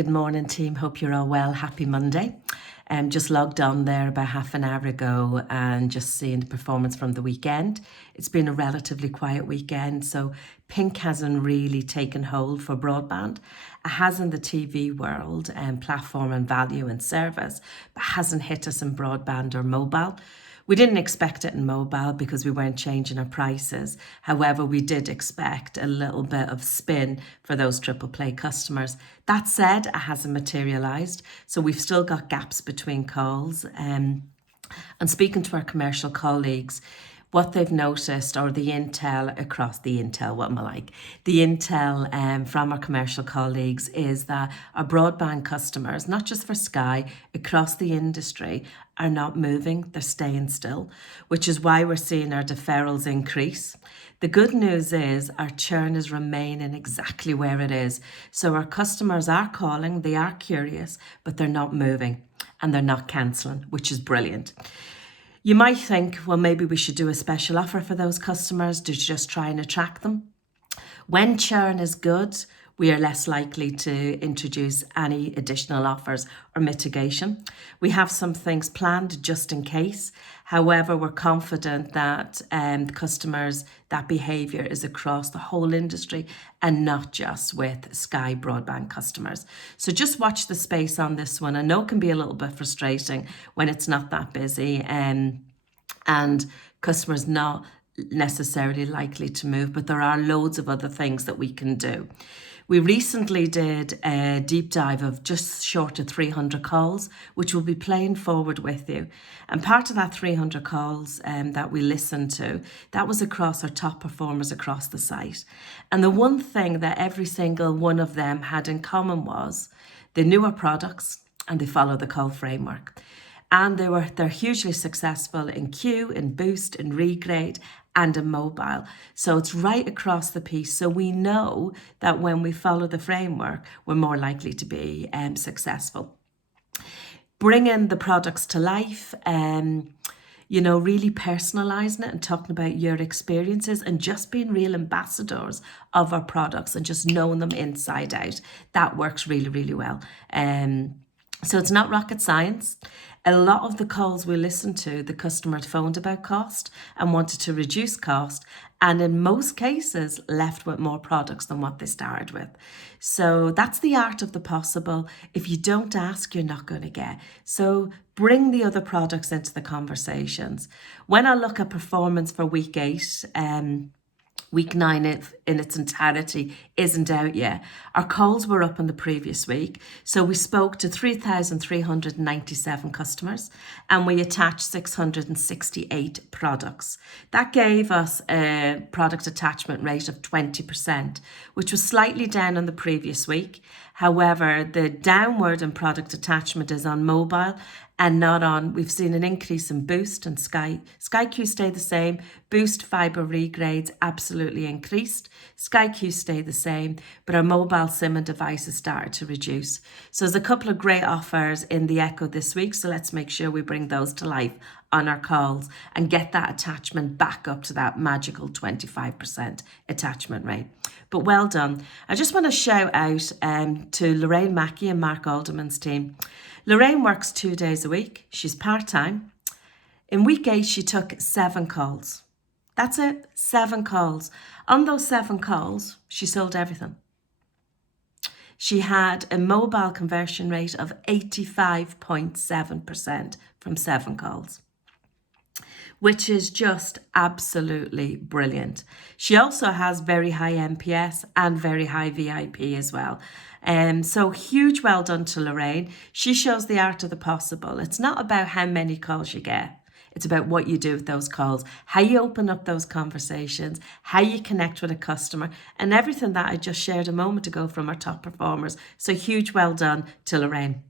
Good morning, team. Hope you're all well. Happy Monday. Just logged on there about half an hour ago and just seeing the performance from the weekend. It's been a relatively quiet weekend, so Pink hasn't really taken hold for broadband. It has in the TV world and platform and value and service, but hasn't hit us in broadband or mobile. We didn't expect it in mobile because we weren't changing our prices. However, we did expect a little bit of spin for those triple play customers. That said, it hasn't materialised. So we've still got gaps between calls. And speaking to our commercial colleagues, what they've noticed, or the intel from our commercial colleagues is that our broadband customers, not just for Sky, across the industry, are not moving, they're staying still, which is why we're seeing our deferrals increase. The good news is our churn is remaining exactly where it is. So our customers are calling, they are curious, but they're not moving and they're not cancelling, which is brilliant. You might think, well, maybe we should do a special offer for those customers to just try and attract them. When churn is good, we are less likely to introduce any additional offers or mitigation. We have some things planned just in case. However, we're confident that customers, that behaviour is across the whole industry and not just with Sky broadband customers. So just watch the space on this one. I know it can be a little bit frustrating when it's not that busy and customers not necessarily likely to move, but there are loads of other things that we can do. We recently did a deep dive of just short of 300 calls, which we'll be playing forward with you. And part of that 300 calls that we listened to, that was across our top performers across the site. And the one thing that every single one of them had in common was they knew our products and they followed the call framework. And they're hugely successful in Q, in Boost, in Regrade, and in mobile. So it's right across the piece. So we know that when we follow the framework, we're more likely to be successful. Bringing the products to life, really personalising it and talking about your experiences and just being real ambassadors of our products and just knowing them inside out. That works really, really well. So it's not rocket science. A lot of the calls we listened to, the customer had phoned about cost and wanted to reduce cost, and in most cases left with more products than what they started with. So that's the art of the possible. If you don't ask, you're not going to get. So bring the other products into the conversations. When I look at performance for week 8, Week 9 in its entirety isn't out yet. Our calls were up in the previous week. So we spoke to 3,397 customers and we attached 668 products. That gave us a product attachment rate of 20%, which was slightly down on the previous week. However, the downward in product attachment is on mobile and not on. We've seen an increase in Boost and Sky. Sky Q stay the same. Boost fibre regrades absolutely increased. Sky Q stay the same, but our mobile SIM and devices started to reduce. So there's a couple of great offers in the Echo this week. So let's make sure we bring those to life on our calls and get that attachment back up to that magical 25% attachment rate. But well done. I just want to shout out to Lorraine Mackey and Mark Alderman's team. Lorraine works 2 days a week. She's part-time. In week 8, she took 7 calls. That's it, 7 calls. On those 7 calls, she sold everything. She had a mobile conversion rate of 85.7% from 7 calls, which is just absolutely brilliant. She also has very high NPS and very high VIP as well. So huge well done to Lorraine. She shows the art of the possible. It's not about how many calls you get. It's about what you do with those calls, how you open up those conversations, how you connect with a customer, and everything that I just shared a moment ago from our top performers. So huge well done to Lorraine.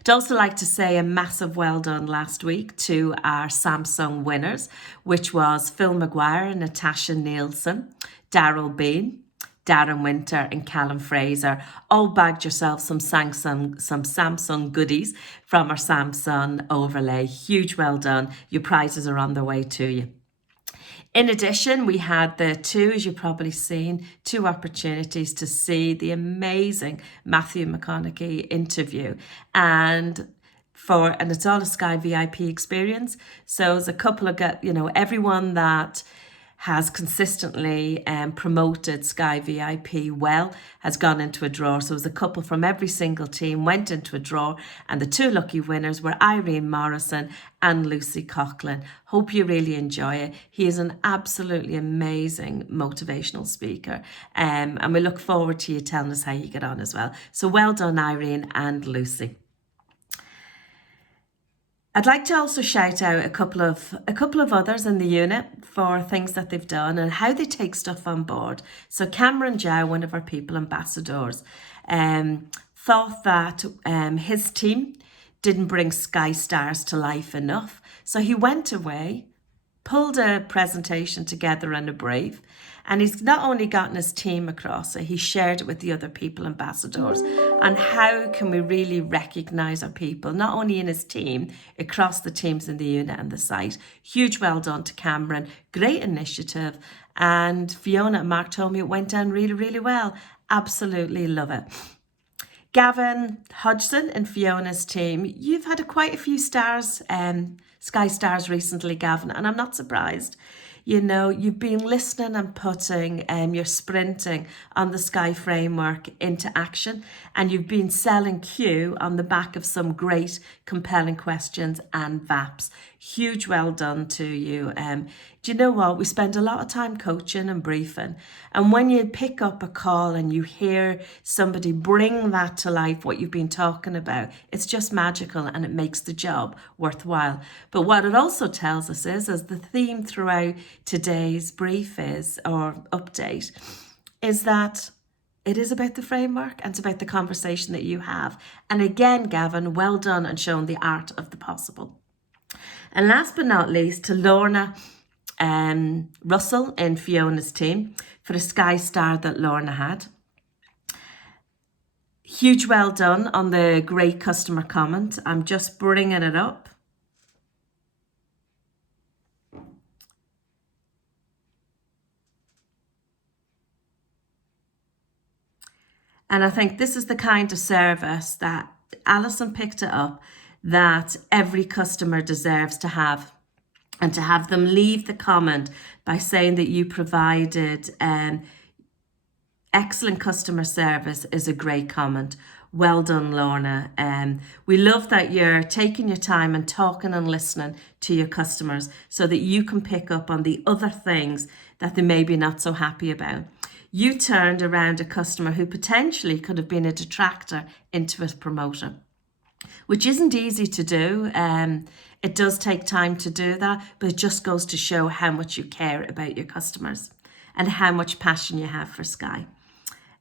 I'd also like to say a massive well done last week to our Samsung winners, which was Phil Maguire, Natasha Nielsen, Daryl Bean, Darren Winter and Callum Fraser all bagged yourself some Samsung goodies from our Samsung overlay. Huge well done. Your prizes are on their way to you. In addition, we had the two, as you've probably seen, two opportunities to see the amazing Matthew McConaughey interview. And it's all a Sky VIP experience. So there's a couple of, everyone that has consistently promoted Sky VIP well has gone into a draw. So it was a couple from every single team went into a draw, and the two lucky winners were Irene Morrison and Lucy Coughlin. Hope you really enjoy it. He is an absolutely amazing motivational speaker, and we look forward to you telling us how you get on as well. So well done, Irene and Lucy. I'd like to also shout out a couple of others in the unit for things that they've done and how they take stuff on board. So Cameron Jow, one of our people ambassadors, thought that his team didn't bring Sky Stars to life enough. So he went away, pulled a presentation together and a brief, and he's not only gotten his team across it, he shared it with the other people ambassadors on how can we really recognise our people, not only in his team, across the teams in the unit and the site. Huge well done to Cameron, great initiative. And Fiona and Mark told me it went down really, really well. Absolutely love it. Gavin Hodgson and Fiona's team, you've had quite a few stars, Sky Stars recently, Gavin, and I'm not surprised. You know, you've been listening and putting your sprinting on the Sky framework into action, and you've been selling Q on the back of some great, compelling questions and VAPs. Huge well done to you. Do you know what? We spend a lot of time coaching and briefing, and when you pick up a call and you hear somebody bring that to life, what you've been talking about, it's just magical and it makes the job worthwhile. But what it also tells us is, as the theme throughout today's brief is, or update, is that it is about the framework and it's about the conversation that you have. And again, Gavin, well done and showing the art of the possible. And last but not least, to Lorna Russell in Fiona's team for a Sky Star that Lorna had. Huge well done on the great customer comment. I'm just bringing it up. And I think this is the kind of service that Alison picked it up, that every customer deserves to have. And to have them leave the comment by saying that you provided excellent customer service is a great comment. Well done, Lorna. We love that you're taking your time and talking and listening to your customers so that you can pick up on the other things that they may be not so happy about. You turned around a customer who potentially could have been a detractor into a promoter, which isn't easy to do. It does take time to do that, but it just goes to show how much you care about your customers and how much passion you have for Sky.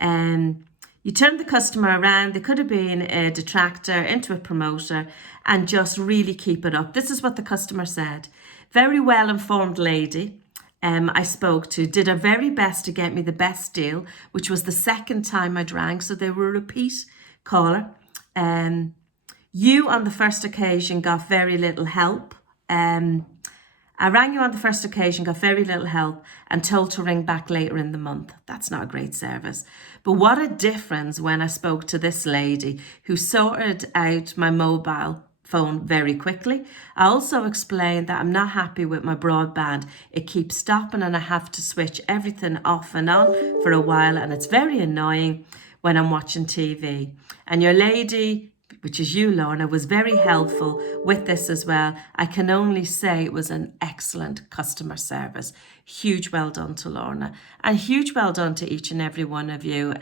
You turned the customer around. They could have been a detractor into a promoter, and just really keep it up. This is what the customer said. Very well informed lady I spoke to did her very best to get me the best deal, which was the second time I'd rang, so they were a repeat caller. You on the first occasion got very little help. I rang you on the first occasion, got very little help, and told to ring back later in the month. That's not a great service. But what a difference when I spoke to this lady who sorted out my mobile phone very quickly. I also explained that I'm not happy with my broadband. It keeps stopping and I have to switch everything off and on for a while, and it's very annoying when I'm watching TV. And your lady, which is you, Lorna, was very helpful with this as well. I can only say it was an excellent customer service. Huge well done to Lorna, and huge well done to each and every one of you.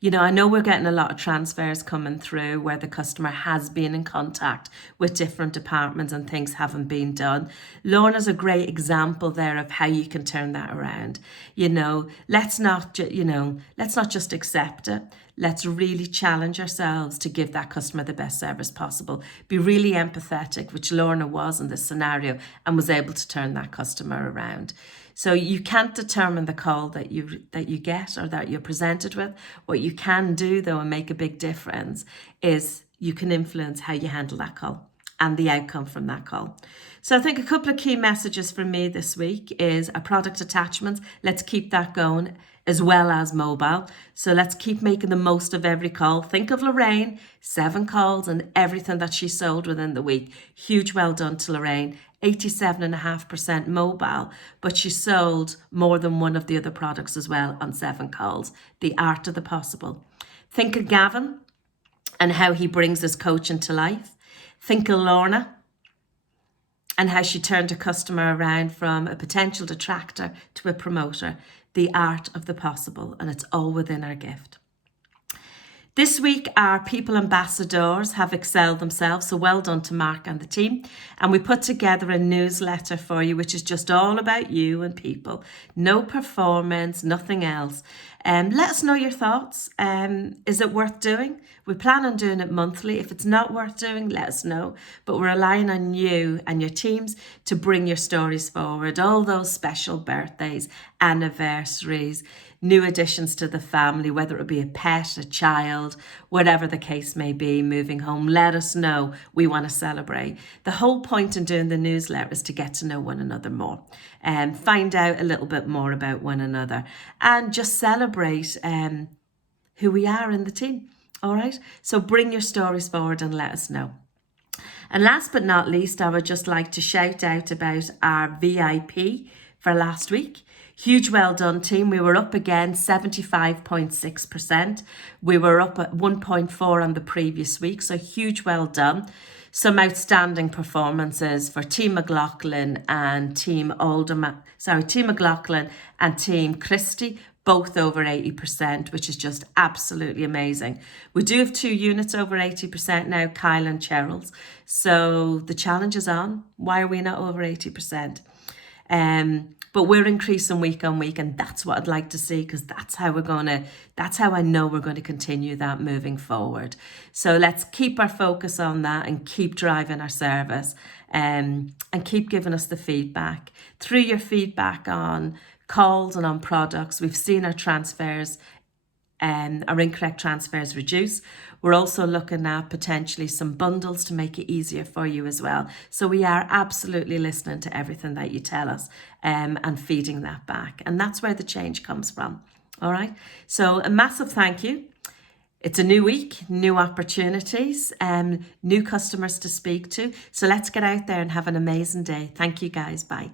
You know, I know we're getting a lot of transfers coming through where the customer has been in contact with different departments and things haven't been done. Lorna's a great example there of how you can turn that around. You know, let's not just accept it. Let's really challenge ourselves to give that customer the best service possible. Be really empathetic, which Lorna was in this scenario, and was able to turn that customer around. So you can't determine the call that you get or that you're presented with. What you can do, though, and make a big difference is you can influence how you handle that call. and the outcome from that call. So I think a couple of key messages from me this week is our product attachments. Let's keep that going, as well as mobile. So let's keep making the most of every call. Think of Lorraine, 7 calls and everything that she sold within the week. Huge well done to Lorraine. 87.5% mobile, but she sold more than one of the other products as well on 7 calls. The art of the possible. Think of Gavin and how he brings his coaching to life. Think of Lorna and how she turned a customer around from a potential detractor to a promoter. The art of the possible, and it's all within our gift. This week, our people ambassadors have excelled themselves, so well done to Mark and the team. And we put together a newsletter for you, which is just all about you and people. No performance, nothing else. Let us know your thoughts. Is it worth doing? We plan on doing it monthly. If it's not worth doing, let us know. But we're relying on you and your teams to bring your stories forward. All those special birthdays, anniversaries, new additions to the family, whether it be a pet, a child, whatever the case may be, moving home, let us know. We want to celebrate. The whole point in doing the newsletter is to get to know one another more and find out a little bit more about one another and just celebrate who we are in the team. All right. So bring your stories forward and let us know. And last but not least, I would just like to shout out about our VIP for last week. Huge well done, team. We were up again 75.6%. We were up at 1.4 on the previous week, so huge well done. Some outstanding performances for Team McLaughlin and Team Team McLaughlin and Team Christie, both over 80%, which is just absolutely amazing. We do have 2 units over 80% now, Kyle and Cheryl's. So the challenge is on. Why are we not over 80%? But we're increasing week on week, and that's what I'd like to see, because that's how I know we're going to continue that moving forward. So let's keep our focus on that and keep driving our service, and keep giving us the feedback. Through your feedback on calls and on products, we've seen our transfers, our incorrect transfers reduce. We're also looking at potentially some bundles to make it easier for you as well. So we are absolutely listening to everything that you tell us, and feeding that back. And that's where the change comes from. All right. So a massive thank you. It's a new week, new opportunities, new customers to speak to. So let's get out there and have an amazing day. Thank you guys. Bye.